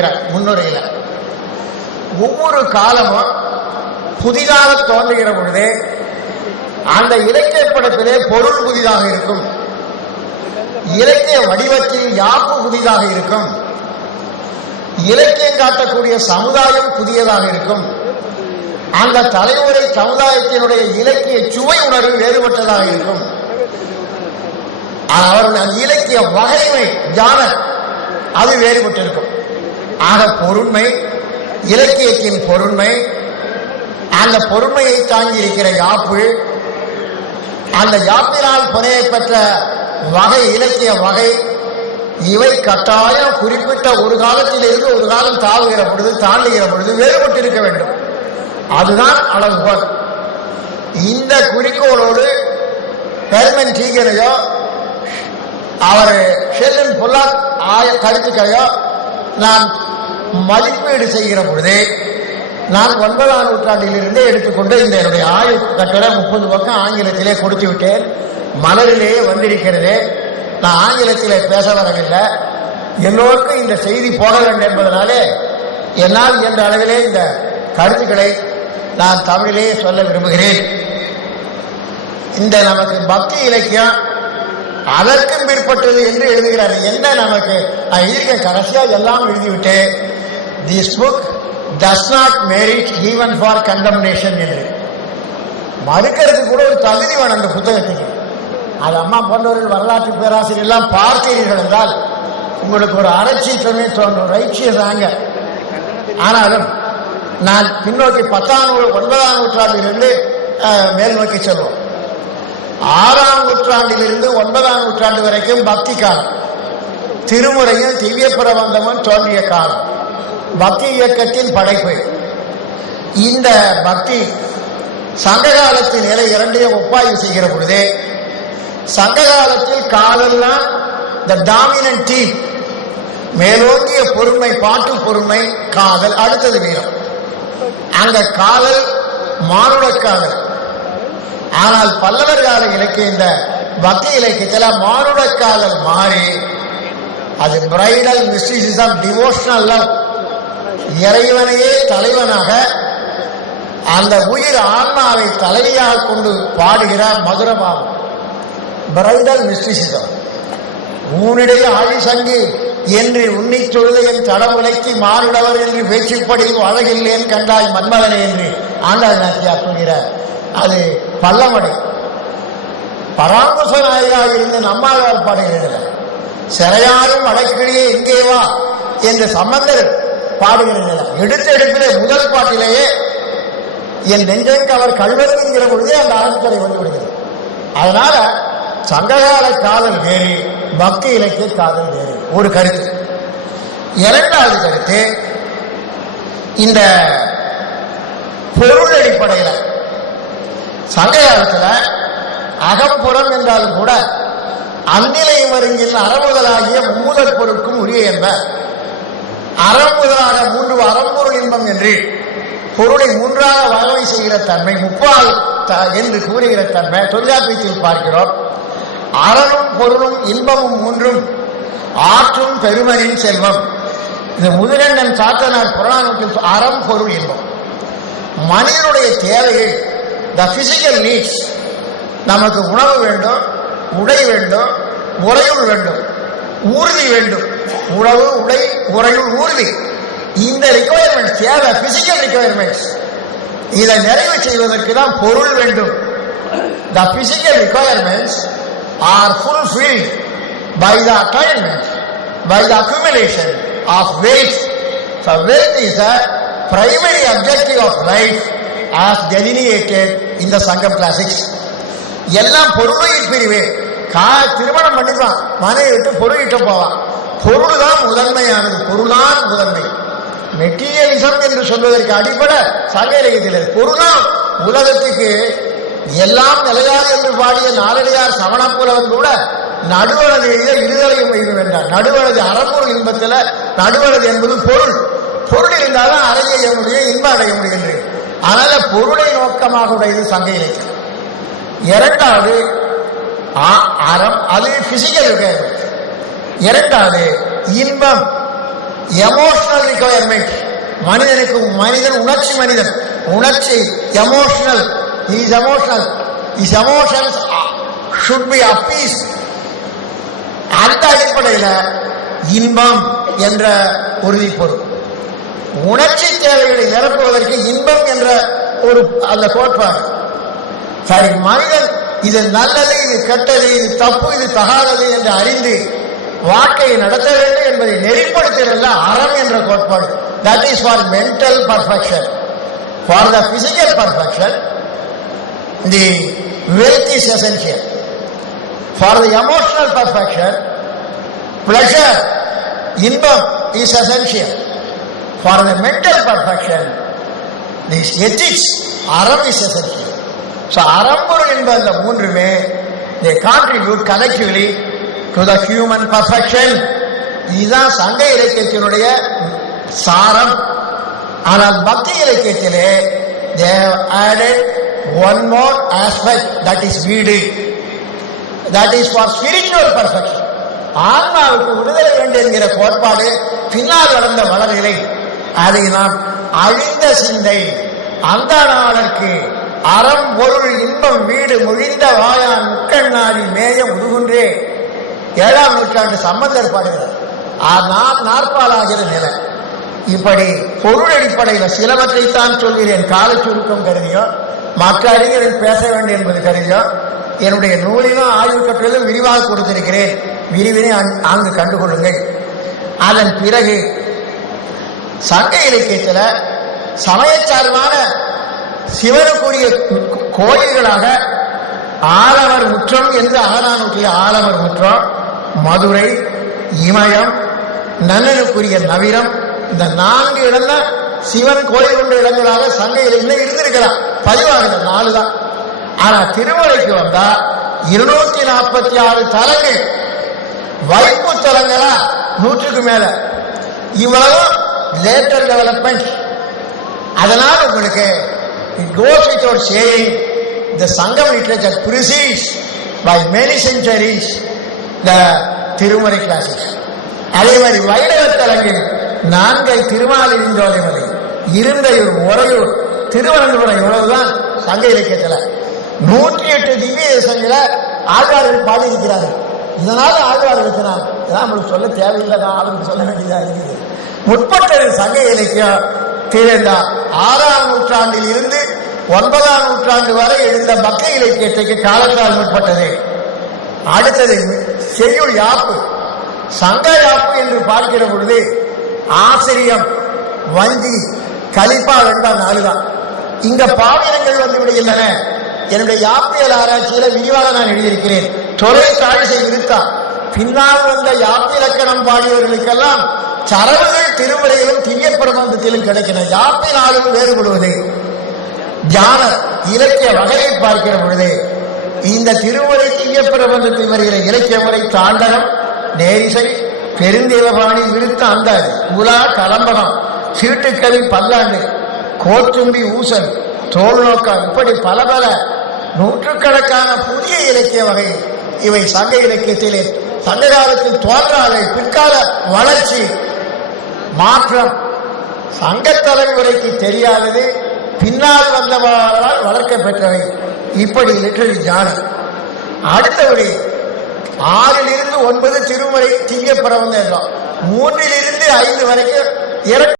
முடிக்கிறார் முன்னுரையில். ஒவ்வொரு காலமும் புதிதாக தோன்றுகிற பொழுது அந்த இலக்கிய படத்திலே பொருள் புதிதாக இருக்கும், இலக்கிய வடிவத்தில் யாப்பு புதிதாக இருக்கும், இலக்கியம் காட்டக்கூடிய சமுதாயம் புதியதாக இருக்கும், அந்த தலைமுறை சமுதாயத்தினுடைய இலக்கிய சுவை உணர்வு வேறுபட்டதாக இருக்கும். அவருடைய இலக்கிய வகைமை ஜானர் அது வேறுபட்டிருக்கும். ஆக பொருண்மை, இலக்கியத்தின் பொருண்மை, அந்த பொருண்மையை தாங்கி இருக்கிற யாப்பு, அந்த யாப்பினால் புனையை பெற்ற வகை, இலக்கிய வகை, இவை கட்டாயம் குறிப்பிட்ட ஒரு காலத்தில் இருந்து ஒரு காலம் தாவுகிற பொழுது, தாண்டுகிற பொழுது வேறுபட்டிருக்க வேண்டும். அதுதான் அளவுகோல். இந்த குறிக்கோளோடு ஹெர்மன் டீகரையோ அவர் ஷெல்லன் பொல்லாக் கருத்துக்களையோ நான் மதிப்பீடு செய்கிற பொழுது, நான் 9ஆம் நூற்றாண்டிலிருந்தே எடுத்துக்கொண்டு இந்த என்னுடைய ஆய்வு கட்டுரை 30 பக்கம் ஆங்கிலத்திலே கொடுத்து விட்டேன். மலரிலேயே வந்திருக்கிறது. நான் ஆங்கிலத்திலே பேச வரவில்லை. எல்லோருக்கும் இந்த செய்தி போக வேண்டும் என்பதனாலே என்னால் என்ற அளவிலே இந்த கருத்துக்களை நான் தமிழிலேயே சொல்ல விரும்புகிறேன். இந்த நமக்கு பக்தி இலக்கியம் அதற்கும் பிற்பட்டது என்று எழுதுகிறார். என்ன நமக்கு இருக்க கடைசியா எல்லாம் எழுதிவிட்டு this book does not merit even for condemnation என்று மறுக்கிறது கூட ஒரு தகுதி வேணும் அந்த புத்தகத்துக்கு. அது அம்மா போன்றவர்கள் வரலாற்று பேராசிரியர் எல்லாம் பார்த்தீர்கள் என்றால் உங்களுக்கு ஒரு அரைச்சீற்றமே தோன்றும், ரைட்சியஸாங்க. ஆனாலும் நான் பின்னோக்கி 9ஆம் நூற்றாண்டிலிருந்து மேல் நோக்கி செல்வோம். 6ஆம் நூற்றாண்டிலிருந்து 9ஆம் நூற்றாண்டு வரைக்கும் பக்தி காலம், திருமுறையும் திவ்ய பிரபந்தமும் தோன்றிய காலம், பக்தி இயக்கத்தின் படைப்பு. இந்த பக்தி சங்க காலத்தின் நிலை இரண்டையும் ஒப்பாய்வு செய்கிற பொழுதே, சங்க காலத்தில் காதல்லாம் த டாமினன்ட் தீம், மேலோங்கிய பொறுமை, பாட்டு பொறுமை, காதல், அடுத்தது வீரம். அந்த காதல் மானுட காதல். ஆனால் பல்லவர் கால இலக்கிய இந்த பக்தி இலக்கியத்தில் மானுட காதல் மாறி அது பிரைடல் மிஸ்டிசிசம், டிவோஷனல் லவ், இறைவனையே தலைவனாக அந்த உயிர் ஆன்மாவை தலைவியாக கொண்டு பாடுகிற மதுரமாகும் பிரைடல் மிஸ்டிசிசம். ஊனிடைய ஆழிசங்கு என்று உன்னி தொழுதையின் தடமுலைக்கு மாறுடவர் என்று பேச்சுப்படி அழகில்லேன் கண்டாய் மன்மதனை என்று ஆண்டாள் நாச்சியார் சொல்கிறார். அது பல்லமடை. பராங்குச நாயகாக இருந்து நம்மாழ்வார் பாடுகிறது. சிறையாரும் வடக்கிலேயே எங்கே வா என்று சம்பந்தர் பாடுகிறது. எடுத்தெடுப்பிலே முதல் பாட்டிலேயே என் நெஞ்சைக்கு அவர் கல்வென்கிற பொழுதே அந்த அரண்துறை வந்துவிடுகிறது. அதனால சங்ககால காதல் வேறு, பக்தி இலக்கிய காதல் வேறு ஒரு கருத்து. இரண்டாவது கருத்து, இந்த பொருள் அடிப்படையில் சங்க காலத்தில் அகம்புறம் என்றாலும் கூட அந்நிலை மருங்கில் அறமுதலாகிய மும்முதல் பொருட்கும் உரிய என்பார். அறமுதலாக 3 அறம்பொருள் இன்பம் என்று பொருளை 3ஆக வகை செய்கிற தன்மை, முப்பால் என்று கூறுகிற தன்மை தொல்காப்பியத்தில் பார்க்கிறோம். அறனும் பொருளும் இன்பமும் 3ம் ஆற்றும் பெருமனின் செல்வம். இது முதலெண்ணன் சாத்தனார் புறநானூற்றில் அறம் பொருள் இன்பம். மனிதனுடைய தேவைகள், த பிசிக்கல் நீட்ஸ், நமக்கு உணவு வேண்டும், உடை வேண்டும், உறையுள் வேண்டும், ஊர்தி வேண்டும். உணவு, உடை, உறையுள், ஊர்தி, இந்த ரிக்வயர்மெண்ட்ஸ் தேவை, பிசிக்கல் ரிக்வயர்மெண்ட்ஸ். இதை நிறைவு செய்வதற்கு தான் பொருள் வேண்டும். The physical requirements are fulfilled by the attainment, by the accumulation of wealth. So wealth is the primary objective of life as delineated in the Sangam classics. எல்லாம் பொருளையின் பிரிவே. திருமணம் பண்ணிப்பான், மனைவி விட்டு பொருளிட்டு போவான். பொருள் தான் முதன்மையானது, பொருளான் முதன்மை. மெட்டீரியலிசம் என்று சொல்வதற்கு அடிப்படை சங்க இலக்கியத்தில் பொருளாம் உலகத்துக்கு எல்லாம் நிலையாது என்று பாடிய நாலடியார் சமணப்புலவன் கூட நடுவனது எழுத இருதலையும் வைக்கும் என்றார். நடுவனது அறம்பொருள் இன்பத்தில் நடுவனது என்பது பொருள். பொருள் இருந்தால்தான் அறை செய்ய முடியும், இன்பம் அடைய முடியும் என்று. அதனால பொருளை நோக்கமாக உடையது சங்க இலக்கியம். இரண்டாவது அறம், அது பிசிக்கல் ரிக்வயர்மெண்ட். இரண்டாவது இன்பம், எமோஷனல் ரிக்வயர்மெண்ட். மனிதன் உணர்ச்சி emotional. His emotions should be appeased. அந்த அடிப்படையில் இன்பம் என்ற உறுதிப்பொருள். உணர்ச்சி தேவைகளை நிரப்புவதற்கு இன்பம் என்ற ஒரு அந்த கோட்பாடு. சரி, மனிதன் இது நல்லது, இது கெட்டது, இது தப்பு, இது தகாதது என்று அறிந்து வாழ்க்கையை நடத்த வேண்டும் என்பதை நெறிப்படுத்துகிற அறம் என்ற கோட்பாடு. That is for mental perfection. For the physical perfection, the wealth is essential. For the emotional perfection, pleasure, இன்பம் is essential. For the mental perfection, this ethics, அறம் is essential. So அறம்பொருள் என்பது இந்த மூன்றுமே they contribute collectively to the human perfection. இதுதான் சங்க இலக்கியத்தினுடைய சாரம். ஆனால் பக்தி இலக்கியத்திலே they have added one more aspect, that is வீடு. That is for spiritual perfection. ஆன்மாவுக்கு விடுதலை வேண்டும் என்கிற கோட்பாடு பின்னால் வளர்ந்த வளர்களை அதை நாம் அழிந்த சிந்தை அந்த நாளுக்கு அறம் பொருள் இன்பம் வீடு மொழிந்த வாயான் முக்கண்ணாடி மேய முதுகுன்றே 7ஆம் நூற்றாண்டு சம்பந்தர் பாடுகிறார். நாற்பாலாகிற நிலை. இப்படி பொருள் அடிப்படையில் சிலவற்றைத்தான் சொல்கிறேன். கால சுருக்கம் கருதியோ மற்ற அறிஞர்கள் பேச வேண்டும் என்பது கருதியோ என்னுடைய நூலிலும் ஆய்வு கட்டுரையிலும் விரிவாக கொடுத்திருக்கிறேன். விரிவினை அங்கு கண்டுகொள்ளுங்கள். அதன் பிறகு சங்க இலக்கியத்தில் சமயச்சார்பான சிவனுக்குரிய கோயில்களாக ஆலவர் முற்றம் என்று அகநானூற்றிய ஆலவர் முற்றம், மதுரை, இமயம், நன்னனுக்குரிய நவிரம், இந்த 4 இடம்தான் சிவன் கோயில் கொண்ட இடங்களாக சங்க இலக்கியம் இருந்திருக்கலாம். பதிவாகுது 4 தான். ஆனா திருமலைக்கு வந்தா 246 தலங்கள், வைப்பு தலங்களா 100க்கு மேல. இவ்வளவு லேட்டர் டெவலப்மெண்ட். அதனால் உங்களுக்கு it goes without saying the Sangam literature precedes by many centuries the திருமறை கிளாசிக்ஸ். அதே மாதிரி வைணவ தலங்கள் 4 திருமாலிருந்தோலை மலை, இருந்தையூர், உறையூர், திருவனந்தபுரம், இவ்வளவுதான் சங்க இலக்கியத்தில். 108 திவ்ய தேசங்களை ஆழ்வார்கள் பாடியிருக்கிறார்கள். இதனால ஆழ்வார் இருக்கிறார். இதான் நம்மளுக்கு சொல்ல தேவையில்லைதான், ஆளுக்கு சொல்ல வேண்டியதாக இருக்குது. முற்பட்டது சங்க இலக்கியம் 6ஆம் நூற்றாண்டில் இருந்து 9ஆம் நூற்றாண்டு வரை எழுந்த பக்தி இலக்கியத்துக்கு காலத்தால் முற்பட்டது. அடுத்தது செய்யுள் யாப்பு, சங்க யாப்பு என்று பார்க்கிற பொழுது ஆசிரியம், வஞ்சி, கலிப்பா வெண்பா 4 தான். இங்க பாவியங்கள் வந்து விடுகின்றன. என்னுடைய யாப்பியல் ஆராய்ச்சியில விரிவாக நான் எழுதியிருக்கிறேன். தொலை தாழிசை விருத்தா பின்னால் வந்த யாப்பிலக்கணம் பாடியவர்களுக்கெல்லாம் சரவுகள் திருமுறையிலும் திவ்ய பிரபந்தத்திலும் கிடைக்கின்றன. யாப்பினாலும் வேறுபடுவது ஞான இலக்கிய வகையை பார்க்கிற பொழுது இந்த திருமுறை திவ்ய பிரபந்தத்தில் வருகிற இலக்கிய முறை தாண்டகம், நேரிசை, பெருந்தேவபாணி, விருத்த அந்தாதி, உலா, கலம்பகம், சீட்டுக்கவி, பல்லாண்டு, கோத்தும்பி, ஊசல், தோல் நோக்கம், இப்படி பல பல நூற்றுக்கணக்கான புதிய இலக்கிய வகை இவை சங்க இலக்கியத்திலே சங்க காலத்தில் தோன்றாலை. பிற்கால வளர்ச்சி மாற்றம் சங்க தலைமுறைக்கு தெரியாதது, பின்னால் வந்தவர்களால் வளர்க்க பெற்றவை. இப்படி லிட்டரரி ஞானம். அடுத்தபடி 6லிருந்து 9 திருமுறை திவ்ய பிரபந்தம், 3லிருந்து 5 வரைக்கும்